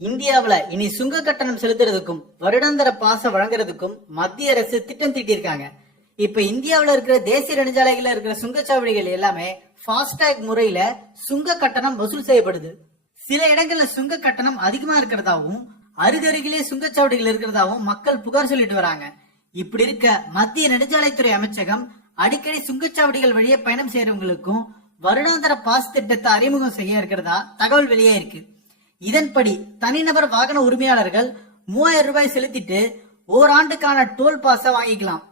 இந்தியாவுல இனி சுங்க கட்டணம் செலுத்துறதுக்கும் வருடாந்திர பாச வழங்குறதுக்கும் மத்திய அரசு திட்டம் தீட்டியிருக்காங்க. இப்ப இந்தியாவுல இருக்கிற தேசிய நெடுஞ்சாலைகள்ல இருக்கிற சுங்கச்சாவடிகள் எல்லாமே ஃபாஸ்டாக் முறையில சுங்க கட்டணம் வசூல் செய்யப்படுது. சில இடங்கள்ல சுங்க கட்டணம் அதிகமா இருக்கிறதாவும் அருகருகிலே சுங்கச்சாவடிகள் இருக்கிறதாவும் மக்கள் புகார் சொல்லிட்டு வராங்க. இப்படி இருக்க மத்திய நெடுஞ்சாலைத்துறை அமைச்சகம் அடிக்கடி சுங்கச்சாவடிகள் வழியே பயணம் செய்யறவங்களுக்கும் வருடாந்திர பாஸ் திட்டத்தை அறிமுகம் செய்ய இருக்கிறதா தகவல் வெளியே இருக்கு. இதன்படி தனிநபர் வாகன உரிமையாளர்கள் 3000 ரூபாய் செலுத்திட்டு ஓராண்டுக்கான டோல் பாஸ வாங்கிக்கலாம்.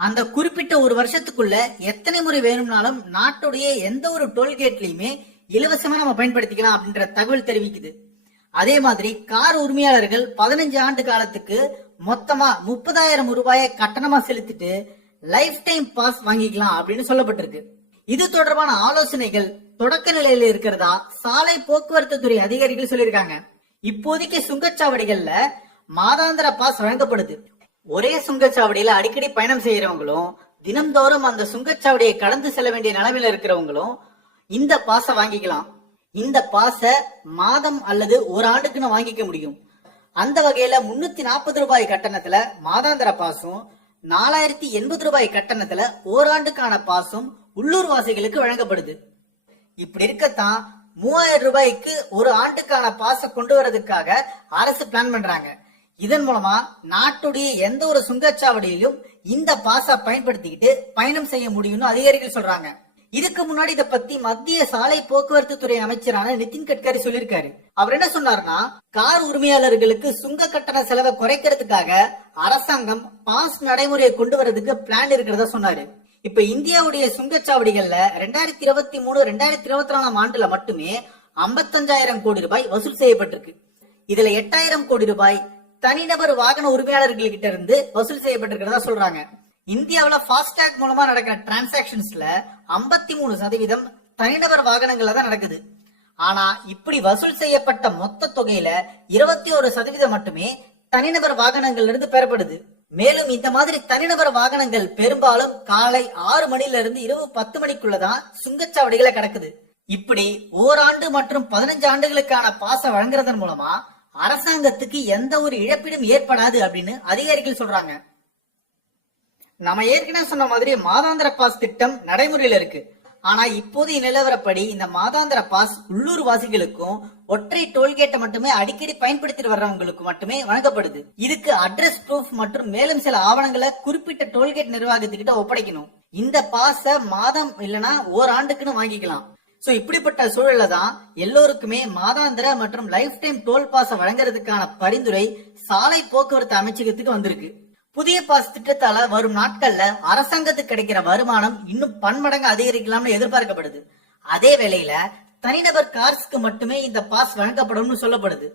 அந்த குறிப்பிட்ட ஒரு வருஷத்துக்குள்ள எத்தனை முறை வேணும்னாலும் நாட்டுடைய எந்த ஒரு டோல்கேட்லயுமே இலவசமா நம்ம பயன்படுத்திக்கலாம் அப்படின்ற தகவல் தெரிவிக்குது. அதே மாதிரி கார் உரிமையாளர்கள் 15 ஆண்டு காலத்துக்கு மொத்தமா 30,000 ரூபாயை கட்டணமா செலுத்திட்டு லைஃப் டைம் பாஸ் வாங்கிக்கலாம் அப்படின்னு சொல்லப்பட்டிருக்கு. இது தொடர்பான ஆலோசனைகள் தொடக்க நிலையில இருக்கிறதா சாலை போக்குவரத்து துறை அதிகாரிகள் சொல்லியிருக்காங்க. இப்போதைக்கு சுங்கச்சாவடிகள்ல மாதாந்திர பாஸ் வழங்கப்படுது. ஒரே சுங்கச்சாவடியில அடிக்கடி பயணம் செய்யறவங்களும் தினம்தோறும் அந்த சுங்கச்சாவடியை கடந்து செல்ல வேண்டிய நிலைமையில இருக்கிறவங்களும் இந்த பாஸ வாங்கிக்கலாம். இந்த பாஸ மாதம் அல்லது ஒரு ஆண்டுக்குன்னு வாங்கிக்க முடியும். அந்த வகையில 340 ரூபாய் கட்டணத்துல மாதாந்திர பாஸும் 4080 ரூபாய் கட்டணத்துல ஓராண்டுக்கான பாஸும் உள்ளூர் வாசிகளுக்கு வழங்கப்படுது. இப்படி இருக்கத்தான் 3000 ரூபாய்க்கு ஒரு ஆண்டுக்கான பாஸ கொண்டு வரதுக்காக அரசு பிளான் பண்றாங்க. இதன் மூலமா நாட்டுடைய எந்த ஒரு சுங்கச்சாவடியிலும் இந்த பாஸ பயன்படுத்திக்கிட்டு பயணம் செய்ய முடியும்னு அதிகாரிகள் சொல்றாங்க. இதுக்கு முன்னாடி இத பத்தி மத்திய சாலை போக்குவரத்து துறை அமைச்சரான நிதின் கட்கரி சொல்லியிருக்காரு. அவர் என்ன சொன்னார்னா, கார் உரிமையாளர்களுக்கு சுங்க கட்டண செலவை குறைக்கிறதுக்காக அரசாங்கம் பாஸ் நடைமுறையை கொண்டு வரதுக்கு பிளான் இருக்கிறதா சொன்னாரு. இப்ப இந்தியாவுடைய சுங்கச்சாவடிகள்ல 2023-2024 ஆண்டுல மட்டுமே 55,000 கோடி ரூபாய் வசூல் செய்யப்பட்டிருக்கு. இதுல 8,000 கோடி ரூபாய் தனிநபர் வாகன உரிமையாளர்கள் கிட்ட இருந்து வசூல் செய்யப்பட்டிருக்கிறதா சொல்றாங்க. இந்தியாவுல ஃபாஸ்டாக் மூலமா நடக்கிற டிரான்சாக்சன்ஸ்ல 53% தனிநபர் வாகனங்கள்ல தான் நடக்குது. ஆனா இப்படி வசூல் செய்யப்பட்ட மொத்த தொகையில 21% மட்டுமே தனிநபர் வாகனங்கள்ல இருந்து பெறப்படுது. மேலும் இந்த மாதிரி தனிநபர் வாகனங்கள் பெரும்பாலும் காலை 6 மணில இருந்து இரவு 10 மணிக்குள்ளதான் சுங்கச்சாவடிகளை கிடக்குது. இப்படி ஓராண்டு மற்றும் 15 ஆண்டுகளுக்கான பாச வழங்குறதன் மூலமா அரசாங்கத்துக்கு எந்த ஒரு இழப்பீடும் ஏற்படாது அப்படின்னு அதிகாரிகள் சொல்றாங்க. நம்ம ஏற்கனவே சொன்ன மாதிரி மாதாந்திர பாஸ் திட்டம் நடைமுறையில இருக்கு. ஆனா இப்போதைய நிலவரப்படி இந்த மாதாந்திர பாஸ் உள்ளூர் வாசிகளுக்கும் ஒற்றை டோல்கேட்டை மட்டுமே அடிக்கடி பயன்படுத்திட்டு வர்றவங்களுக்கு மட்டுமே வழங்கப்படுது. இதுக்கு அட்ரஸ் ப்ரூஃப் மற்றும் மேலும் சில ஆவணங்களை குறிப்பிட்ட டோல்கேட் நிர்வாகத்துக்கிட்ட ஒப்படைக்கணும். இந்த பாஸ மாதம் இல்லனா ஓராண்டுக்குன்னு வாங்கிக்கலாம். சோ இப்படிப்பட்ட சூழல்ல தான் எல்லோருக்குமே மாதாந்திர மற்றும் லைஃப் டைம் டோல் பாஸ வழங்குறதுக்கான பரிந்துரை சாலை போக்குவரத்து அமைச்சகத்துக்கு வந்திருக்கு. புதிய பாஸ் திட்டத்தால வரும் நாட்கள்ல அரசாங்கத்துக்கு கிடைக்கிற வருமானம் இன்னும் பன்மடங்கு அதிகரிக்கலாம்னு எதிர்பார்க்கப்படுது. அதே வேளையில தனிநபர் கார்ஸ்க்கு மட்டுமே இந்த பாஸ் வழங்கப்படும் சொல்லப்படுது.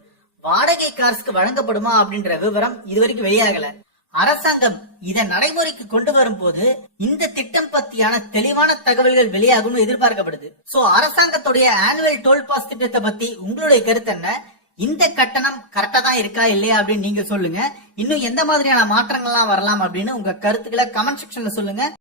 வாடகை கார்ஸ்க்கு வழங்கப்படுமா அப்படின்ற விவரம் இதுவரைக்கும் வெளியாகல. அரசாங்கம் இதை நடைமுறைக்கு கொண்டு வரும் போது இந்த திட்டம் பத்தியான தெளிவான தகவல்கள் வெளியாகும் எதிர்பார்க்கப்படுது. சோ அரசாங்கத்துடைய ஆனுவல் டோல் பாஸ் திட்டத்தை பத்தி உங்களுடைய கருத்து என்ன? இந்த கட்டணம் கரெக்டா தான் இருக்கா இல்லையா அப்படின்னு நீங்க சொல்லுங்க. இன்னும் எந்த மாதிரியான மாற்றங்கள்லாம் வரலாம் அப்படின்னு உங்க கருத்துக்களை கமெண்ட் செக்ஷன்ல சொல்லுங்க.